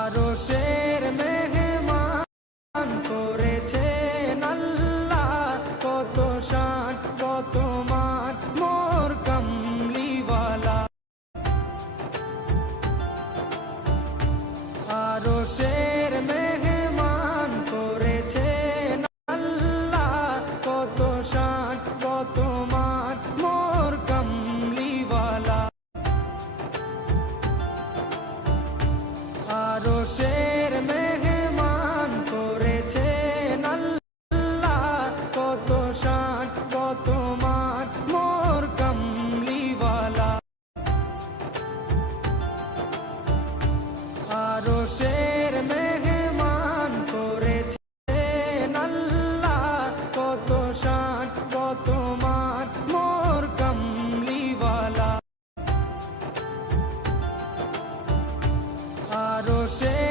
আরশের মেহমান করেছেন আল্লাহ, কত শান কত মান মোর কামলিওয়ালা। আরশের মেহমান করেছেন আল্লাহ, কত শান কত মান মোর কামলিওয়ালা। আরশের মেহমান করেছেন আল্লাহ, কত শান কত মান মোর কামলিওয়ালা। আরশের মেহমান করেছেন আল্লাহ, কত শান কত মান মোর কামলিওয়ালা। আরশের